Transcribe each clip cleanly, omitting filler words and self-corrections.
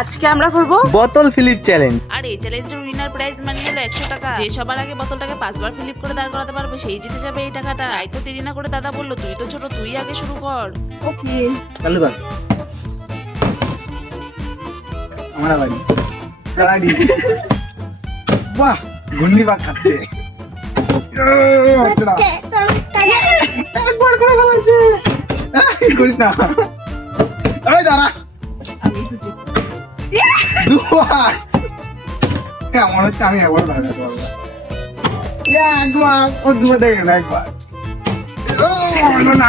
আজকে আমরা করব বোতল ফিলিপ চ্যালেঞ্জ। আর এই চ্যালেঞ্জের উইনার প্রাইজ মানি হলো 100 টাকা। যে সবার আগে বোতলটাকে 5 বার ফ্লিপ করে দাঁড় করাতে পারবে সেই জিতে যাবে এই টাকাটা। তাই তো দেরি না করে দাদা বললো তুই তো ছোট, তুই আগে শুরু কর। ওকে চালু কর। আমরা বাড়ি দাঁড়ালি বাহ ঘূর্ণি বাঘ খাচ্ছে একবার করে ফেলেছে করিস না এই দাঁড়া আমি বুঝি দুবার আমার হচ্ছে আমি একবার দাঁড়াতে পারবো একবার ও দুবার দেখে না একবার ও হলো না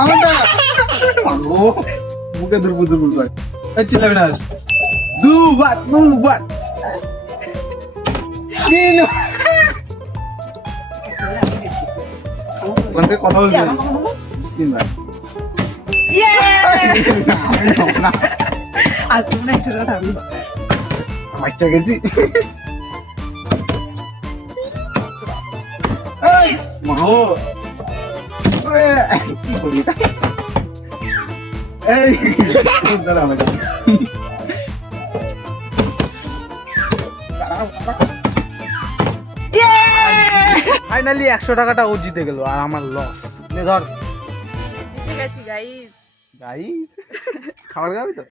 আমার দাঁড়া ও মুখে দুর্বল দুর্বল করে চিল্লাবি না দুবার তিন ওখান থেকে কথা বলবি তিনবার আজকে মনে হয় 100 টাকা থাকবে। বাচ্চা গেছি মাহো কি করি এই দাঁড়া আমার ফাইনালি 100 টাকাটা ও জিতে গেল আর আমার লস। নে ধর জিতে গেছি গাইস। গাইস, খাবার খাবি তো?